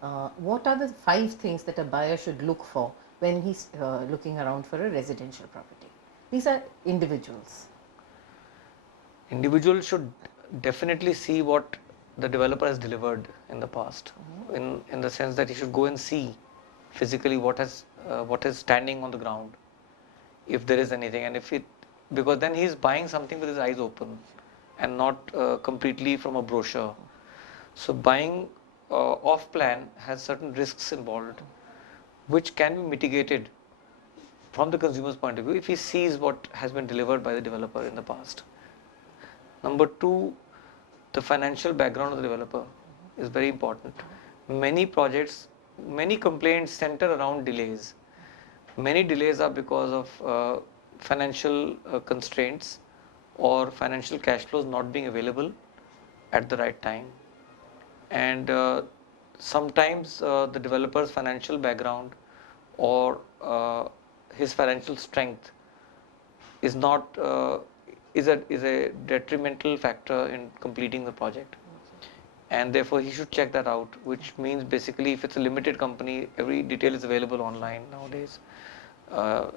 What are the 5 things that a buyer should look for when he's looking around for a residential property? These are individuals. Individual should definitely see what the developer has delivered in the past, in the sense that he should go and see physically what is standing on the ground, if there is anything, and if it, because then he is buying something with his eyes open and not completely from a brochure. So buying off plan has certain risks involved, which can be mitigated from the consumer's point of view if he sees what has been delivered by the developer in the past. Number two, the financial background of the developer is very important. Many projects, many complaints center around delays. Many delays are because of financial constraints or financial cash flows not being available at the right time. And sometimes the developer's financial background or his financial strength is not is a detrimental factor in completing the project, and therefore he should check that out, which means basically if it's a limited company, every detail is available online nowadays,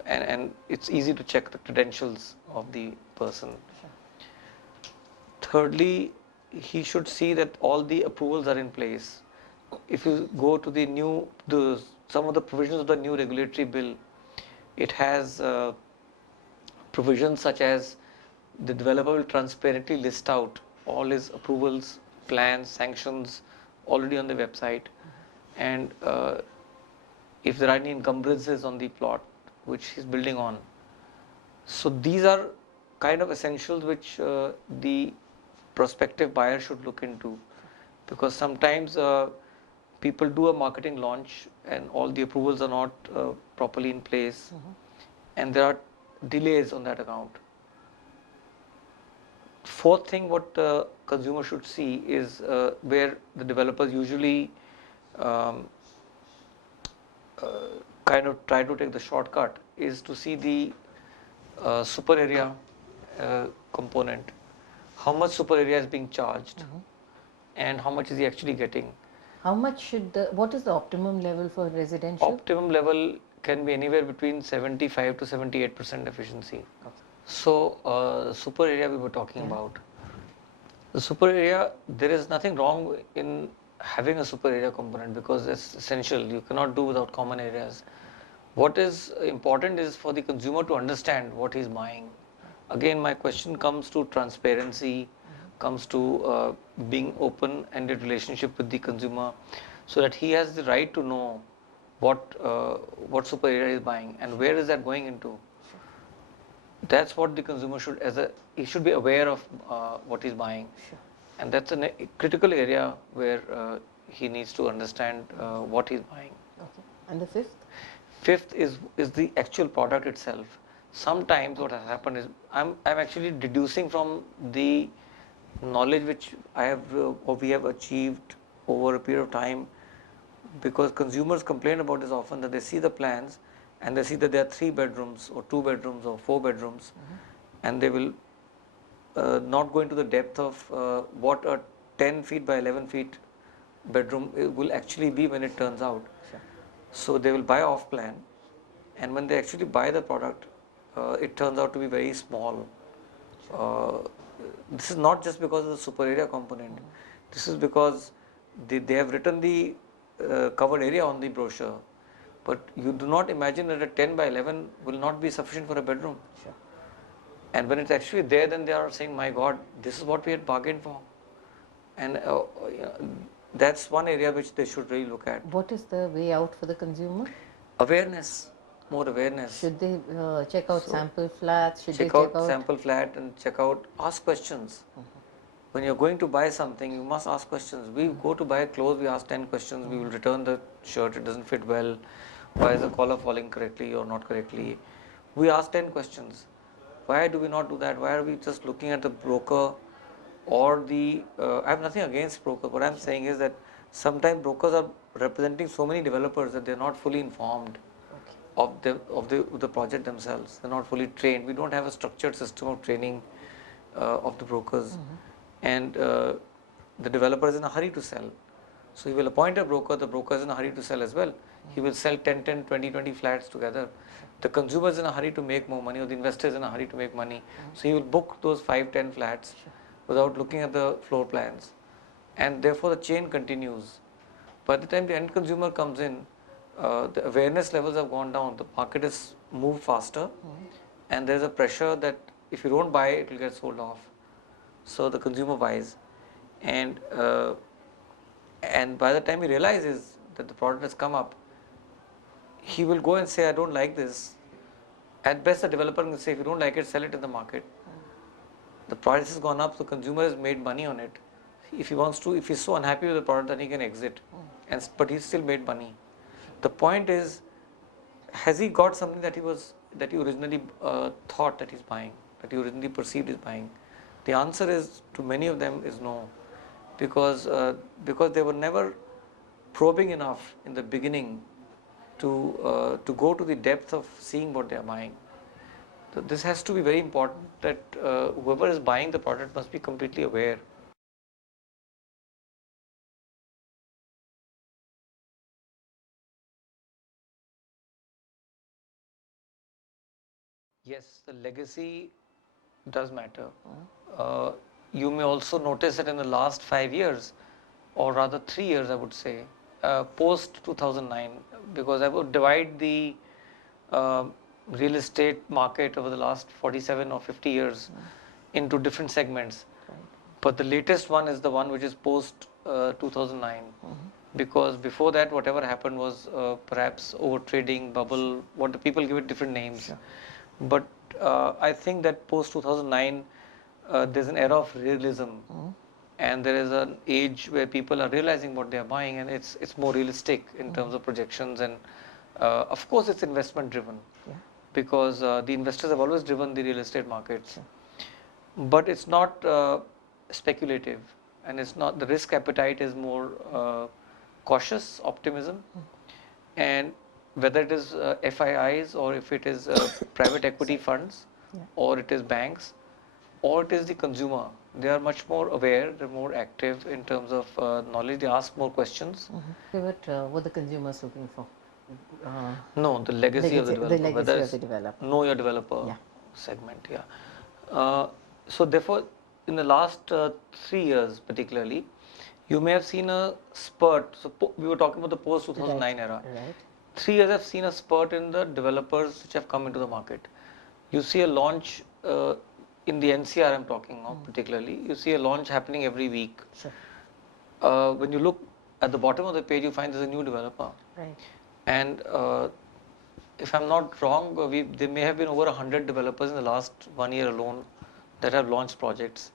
and it's easy to check the credentials of the person. Thirdly, he should see that all the approvals are in place. If you go to some of the provisions of the new regulatory bill, it has provisions such as the developer will transparently list out all his approvals, plans, sanctions already on the website, and if there are any encumbrances on the plot which he's building on. So these are kind of essentials which the prospective buyer should look into, because sometimes people do a marketing launch and all the approvals are not properly in place, and there are delays on that account. Fourth thing, what the consumer should see is where the developers usually um, kind of try to take the shortcut, is to see the super area component. How much super area is being charged, and how much is he actually getting. How much what is the optimum level for residential? Optimum level can be anywhere between 75 to 78% efficiency. So super area we were talking about. The super area, there is nothing wrong in having a super area component because it's essential. You cannot do without common areas. What is important is for the consumer to understand what he's buying. Again, my question comes to transparency, comes to being open-ended relationship with the consumer, so that he has the right to know what super area is buying and where is that going into. That's what the consumer should, he should be aware of what he's buying. And that's a critical area where he needs to understand what he's buying. Okay. And the fifth? Fifth is the actual product itself. Sometimes what has happened is I'm actually deducing from the knowledge which I have or we have achieved over a period of time, because consumers complain about this often, that they see the plans and they see that there are 3 bedrooms or 2 bedrooms or 4 bedrooms, and they will not go into the depth of what a 10 feet by 11 feet bedroom will actually be when it turns out. So they will buy off plan, and when they actually buy the product, it turns out to be very small. This is not just because of the super area component. This is because they have written the covered area on the brochure, but you do not imagine that a 10 by 11 will not be sufficient for a bedroom. And when it's actually there, then they are saying, my God, this is what we had bargained for. And that's one area which they should really look at. What is the way out for the consumer? Awareness, more awareness. Should they check out sample flats? Should check out sample flat and ask questions. When you're going to buy something, you must ask questions. We go to buy clothes, we ask 10 questions. We will return the shirt, it doesn't fit well. Why is the collar falling correctly or not correctly? We ask 10 questions. Why do we not do that? Why are we just looking at the broker or I have nothing against brokers. What I'm saying is that sometimes brokers are representing so many developers that they're not fully informed of the project themselves. They're not fully trained. We don't have a structured system of training of the brokers, and the developer is in a hurry to sell. So he will appoint a broker, the broker is in a hurry to sell as well. He will sell 10, 20 flats together. The consumer is in a hurry to make more money, or the investor is in a hurry to make money. So he will book those 5, 10 flats without looking at the floor plans. And therefore the chain continues. By the time the end consumer comes in, the awareness levels have gone down, the market is moved faster, and there is a pressure that if you don't buy, it will get sold off. So the consumer buys, and by the time he realizes that the product has come up, he will go and say, I don't like this. At best, the developer will say, if you don't like it, sell it in the market. The price has gone up, so consumer has made money on it. If he wants to, if he's so unhappy with the product, then he can exit, but he's still made money. The point is, has he got something that he originally thought that he's buying, that he originally perceived is buying? The answer is, to many of them, is no, because they were never probing enough in the beginning to go to the depth of seeing what they are buying. So this has to be very important, that whoever is buying the product must be completely aware. Yes, the legacy does matter. You may also notice that in the last 5 years, or rather 3 years, I would say, post 2009, because I would divide the uh, real estate market over the last 47 or 50 years into different segments. But the latest one is the one which is post 2009, because before that, whatever happened was perhaps over trading, bubble, what the people give it different names. Sure. But I think that post 2009, there's an era of realism, and there is an age where people are realizing what they are buying, and it's more realistic in terms of projections, and of course it's investment driven, because the investors have always driven the real estate markets. But it's not speculative, and it's not, the risk appetite is more cautious optimism. And whether it is FIIs, or if it is private equity funds, or it is banks, or it is the consumer, they are much more aware, they're more active in terms of knowledge, they ask more questions. What the consumers looking for? No, the legacy of the developer. The legacy of the developer. Know your developer segment, so therefore, in the last 3 years particularly, you may have seen a spurt. So we were talking about the post 2009 era. Right. 3 years have seen a spurt in the developers which have come into the market. You see a launch in the NCR I'm talking of particularly. You see a launch happening every week. Sure. When you look at the bottom of the page, you find there's a new developer. Right. And if I'm not wrong, there may have been over 100 developers in the last 1 year alone that have launched projects.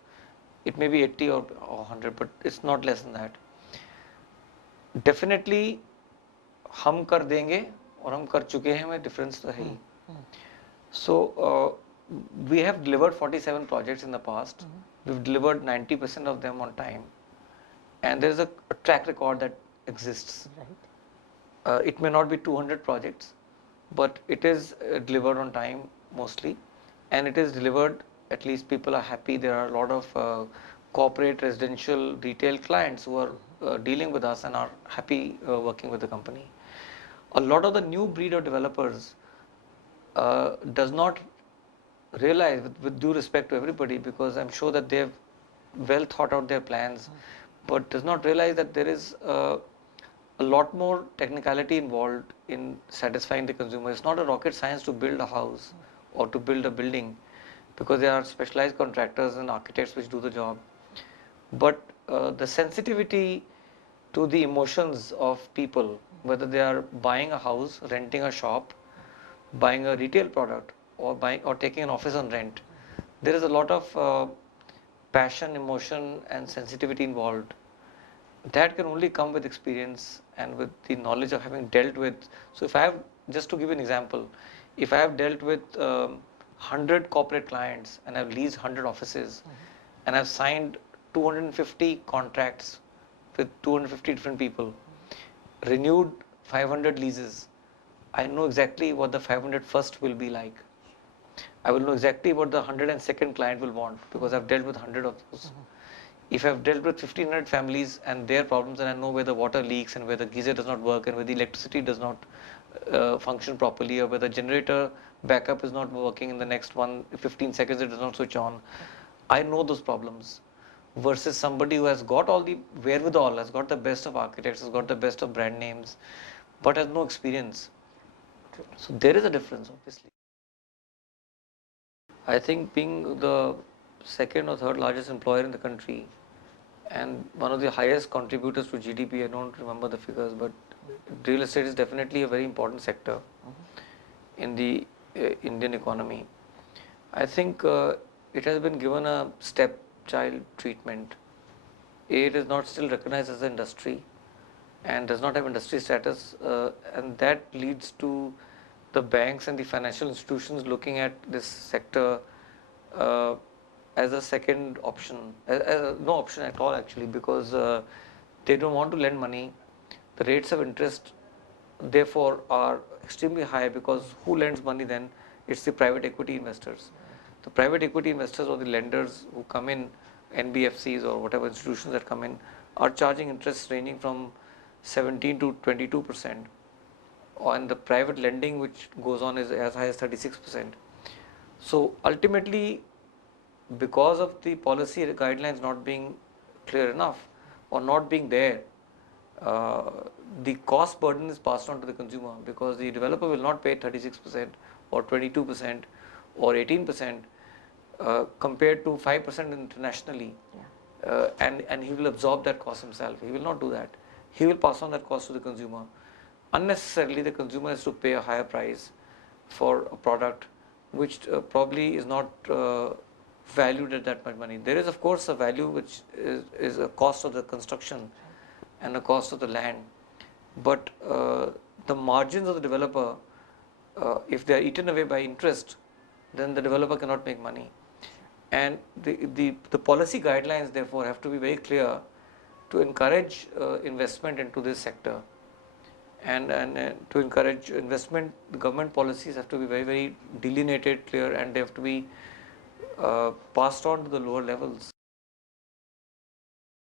It may be 80 or 100, but it's not less than that. Definitely, हम कर देंगे और हम कर चुके हैं में difference तो है ही. So we have delivered 47 projects in the past. We've delivered 90% of them on time, and there is a track record that exists. Right. It may not be 200 projects, but it is delivered on time mostly, and it is delivered, at least people are happy. There are a lot of corporate, residential, retail clients who are dealing with us and are happy working with the company. A lot of the new breed of developers does not realize, with due respect to everybody, because I'm sure that they've well thought out their plans, but does not realize that there is a lot more technicality involved in satisfying the consumer. It's not a rocket science to build a house or to build a building, because there are specialized contractors and architects which do the job. But the sensitivity to the emotions of people, whether they are buying a house, renting a shop, buying a retail product, or taking an office on rent, there is a lot of passion, emotion, and sensitivity involved. That can only come with experience and with the knowledge of having dealt with. So if I have, just to give you an example, if I have dealt with 100 corporate clients and I've leased 100 offices, and I've signed 250 contracts with 250 different people, renewed 500 leases, I know exactly what the 501st will be like. I will know exactly what the 102nd client will want, because I've dealt with 100 of those. If I've dealt with 1500 families and their problems, and I know where the water leaks and where the geyser does not work and where the electricity does not function properly, or where the generator backup is not working in the next 15 seconds, it does not switch on. I know those problems. Versus somebody who has got all the wherewithal, has got the best of architects, has got the best of brand names, but has no experience. So there is a difference, obviously. I think being the second or third largest employer in the country and one of the highest contributors to GDP, I don't remember the figures, but real estate is definitely a very important sector in the Indian economy. I think it has been given a stepchild treatment. It is not still recognized as an industry and does not have industry status, and that leads to the banks and the financial institutions looking at this sector uh, as a second option, no option at all actually, because they don't want to lend money. The rates of interest therefore are extremely high, because who lends money then? It's the private equity investors. The private equity investors or the lenders who come in, NBFCs or whatever institutions that come in, are charging interest ranging from 17 to 22%, and the private lending which goes on is as high as 36%. So ultimately, because of the policy guidelines not being clear enough or not being there, uh, the cost burden is passed on to the consumer, because the developer will not pay 36% or 22% or 18% compared to 5% internationally. And he will absorb that cost himself. He will not do that. He will pass on that cost to the consumer. Unnecessarily, the consumer has to pay a higher price for a product which probably is not valued at that much money. There is, of course, a value which is a cost of the construction and a cost of the land, but the margins of the developer, if they are eaten away by interest, then the developer cannot make money. And the policy guidelines therefore have to be very clear to encourage investment into this sector, and to encourage investment, the government policies have to be very, very delineated, clear, and they have to be passed on to the lower levels.